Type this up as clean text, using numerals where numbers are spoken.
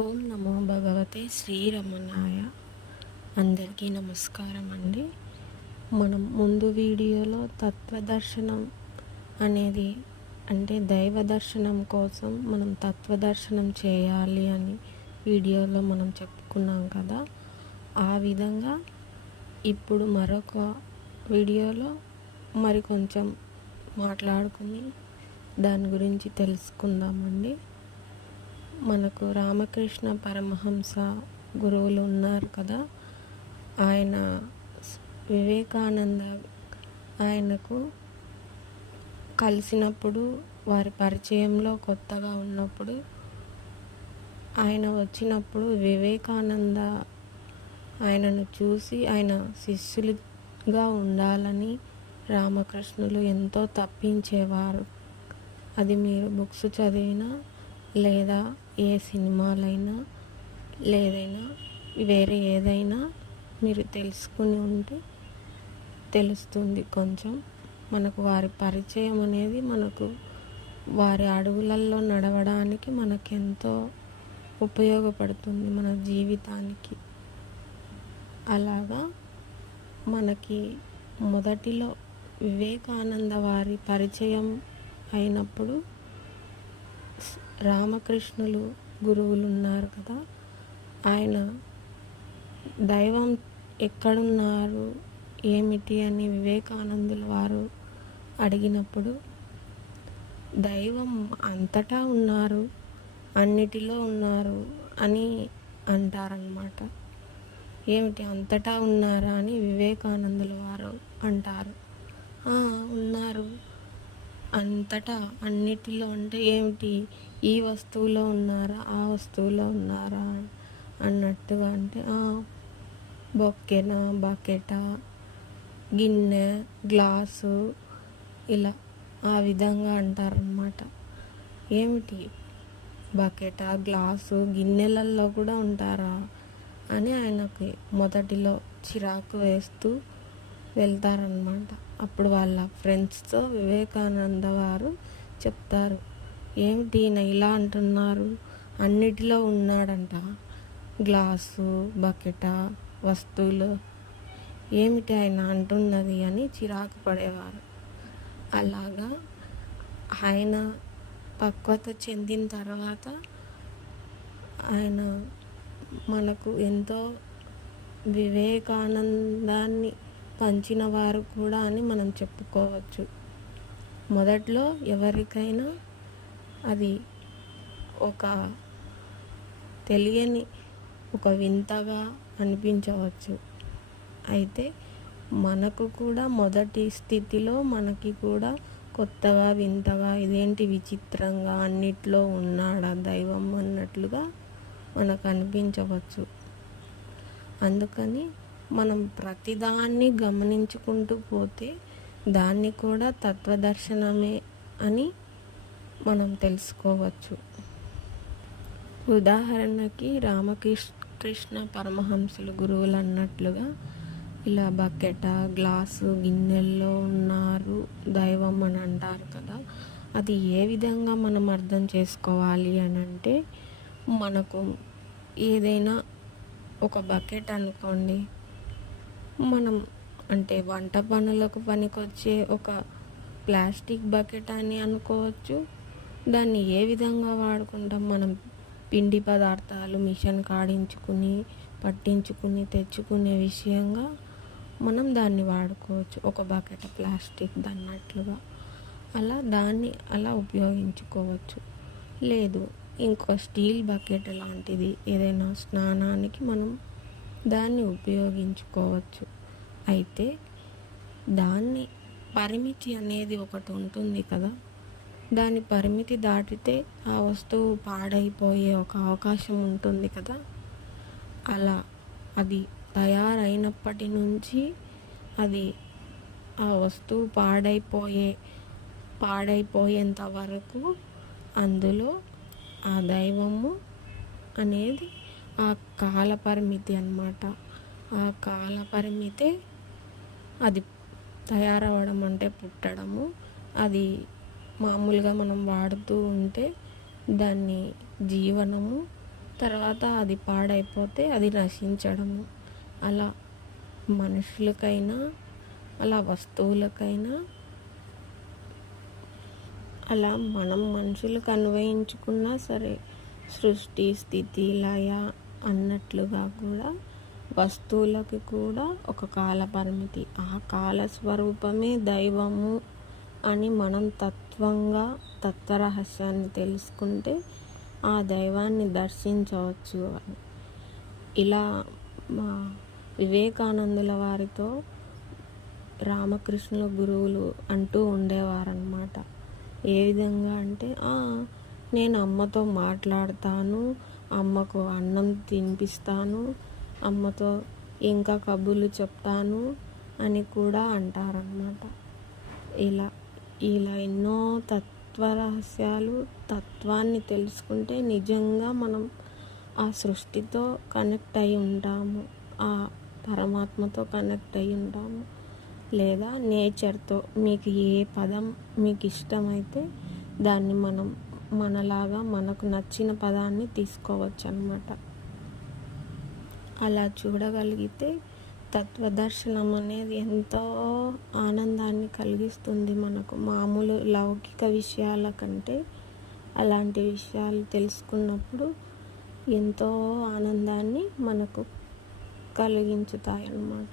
ఓం నమో భగవతే శ్రీరమణాయ. అందరికీ నమస్కారం అండి. మనం ముందు వీడియోలో తత్వదర్శనం అనేది అంటే దైవ దర్శనం కోసం మనం తత్వదర్శనం చేయాలి అని వీడియోలో మనం చెప్పుకున్నాం కదా. ఆ విధంగా ఇప్పుడు మరొక వీడియోలో మరి కొంచెం మాట్లాడుకుని దాని గురించి తెలుసుకుందామండి. మనకు రామకృష్ణ పరమహంస గురువులు ఉన్నారు కదా. ఆయన వివేకానంద ఆయనకు కలిసినప్పుడు వారి పరిచయంలో కొత్తగా ఉన్నప్పుడు ఆయన వచ్చినప్పుడు వివేకానంద ఆయనను చూసి ఆయన శిష్యులుగా ఉండాలని రామకృష్ణులు ఎంతో తప్పించేవారు. అది మీరు బుక్స్ చదివినా లేదా ఏ సినిమాలైనా లేదైనా వేరే ఏదైనా మీరు తెలుసుకుని ఉంటే తెలుస్తుంది. కొంచెం మనకు వారి పరిచయం అనేది మనకు వారి అడుగులలో నడవడానికి మనకెంతో ఉపయోగపడుతుంది మన జీవితానికి. అలాగా మనకి మొదటిలో వివేకానంద వారి పరిచయం అయినప్పుడు రామకృష్ణులు గురువులు ఉన్నారు కదా, ఆయన దైవం ఎక్కడున్నారు ఏమిటి అని వివేకానందుల వారు అడిగినప్పుడు దైవం అంతటా ఉన్నారు, అన్నిటిలో ఉన్నారు అని అంటారన్నమాట. ఏమిటి అంతటా ఉన్నారా అని వివేకానందుల వారు అంటారు. ఉన్నారు అంతటా అన్నిటిలో అంటే ఏమిటి, ఈ వస్తువులో ఉన్నారా ఆ వస్తువులో ఉన్నారా అన్నట్టుగా. అంటే బొక్కెన బకెట గిన్నె గ్లాసు ఇలా ఆ విధంగా అంటారన్నమాట. ఏమిటి బకెట గ్లాసు గిన్నెలలో కూడా ఉంటారా అని ఆయనకి మొదటిలో చిరాకు వేస్తూ వెళ్తారన్నమాట. అప్పుడు వాళ్ళ ఫ్రెండ్స్తో వివేకానంద వారు చెప్తారు, ఏమిటి ఈయన ఇలా అంటున్నారు, అన్నిటిలో ఉన్నాడంట, గ్లాసు బకెట వస్తువులు, ఏమిటి ఆయన అంటున్నది అని చిరాకు పడేవారు. అలాగా ఆయన పక్వత చెందిన తర్వాత ఆయన మనకు ఎంతో వివేకానందాన్ని పంచిన వారు కూడా అని మనం చెప్పుకోవచ్చు. మొదట్లో ఎవరికైనా అది ఒక తెలియని ఒక వింతగా అనిపించవచ్చు. అయితే మనకు కూడా మొదటి స్థితిలో మనకి కూడా కొత్తగా వింతగా ఇదేంటి విచిత్రంగా అన్నిట్లో ఉన్నాడా దైవం అన్నట్లుగా మనకు అనిపించవచ్చు. అందుకని మనం ప్రతిదాన్ని గమనించుకుంటూ పోతే దాన్ని కూడా తత్వదర్శనమే అని మనం తెలుసుకోవచ్చు. ఉదాహరణకి రామకృష్ణ పరమహంసలు గురువులు అన్నట్లుగా ఇలా బకెట గ్లాసు గిన్నెల్లో ఉన్నారు దైవం అని అంటారు కదా. అది ఏ విధంగా మనం అర్థం చేసుకోవాలి అని అంటే, మనకు ఏదైనా ఒక బకెట్ అనుకోండి, మనం అంటే వంట పనులకు పనికొచ్చే ఒక ప్లాస్టిక్ బకెట్ అని అనుకోవచ్చు. దాన్ని ఏ విధంగా వాడుకుంటాం, మనం పిండి పదార్థాలు మిషన్ కాడించుకుని పట్టించుకుని తెచ్చుకునే విషయంగా మనం దాన్ని వాడుకోవచ్చు, ఒక బకెట్ ప్లాస్టిక్ అన్నట్లుగా. దాన్ని అలా ఉపయోగించుకోవచ్చు. లేదు ఇంకో స్టీల్ బకెట్ లాంటిది ఏదైనా స్నానానికి మనం దాన్ని ఉపయోగించుకోవచ్చు. అయితే దాన్ని పరిమితి అనేది ఒకటి ఉంటుంది కదా, దాని పరిమితి దాటితే ఆ వస్తువు పాడైపోయే ఒక అవకాశం ఉంటుంది కదా. అలా అది తయారైనప్పటి నుంచి అది ఆ వస్తువు పాడైపోయేంత వరకు అందులో ఆ దైవము అనేది ఆ కాల పరిమితి అన్నమాట. ఆ కాల పరిమితే అది తయారవడం అంటే పుట్టడము. అది మామూలుగా మనం వాడుతూ ఉంటే దాన్ని జీవనము తర్వాత అది పాడైపోతే అది నశించడము. అలా మనుషులకైనా, అలా వస్తువులకైనా, అలా మనం మనుషులకు అన్వయించుకున్నా సరే, సృష్టి, స్థితి, లయ అన్నట్లుగా కూడా వస్తువులకి కూడా ఒక కాల పరిమితి, ఆ కాల స్వరూపమే దైవము అని మనం తత్వరహస్యాన్ని తెలుసుకుంటే ఆ దైవాన్ని దర్శించవచ్చు అని. ఇలా మా వివేకానందుల వారితో రామకృష్ణుల గురువులు అంటూ ఉండేవారన్నమాట. ఏ విధంగా అంటే, నేను అమ్మతో మాట్లాడతాను, అమ్మకు అన్నం తినిపిస్తాను, అమ్మతో ఇంకా కబుర్లు చెప్తాను అని కూడా అంటారన్నమాట. ఇలా ఇలా ఎన్నో తత్వరహస్యాలు, తత్వాన్ని తెలుసుకుంటే నిజంగా మనం ఆ సృష్టితో కనెక్ట్ అయి ఉంటాము, ఆ పరమాత్మతో కనెక్ట్ అయి ఉంటాము. లేదా నేచర్తో, మీకు ఏ పదం మీకు ఇష్టమైతే దాన్ని మనం మనలాగా మనకు నచ్చిన పదాన్ని తీసుకోవచ్చు అన్నమాట. అలా చూడగలిగితే తత్వదర్శనం అనేది ఎంతో ఆనందాన్ని కలిగిస్తుంది మనకు. మామూలు లౌకిక విషయాల కంటే అలాంటి విషయాలు తెలుసుకున్నప్పుడు ఎంతో ఆనందాన్ని మనకు కలిగించుతాయి అన్నమాట.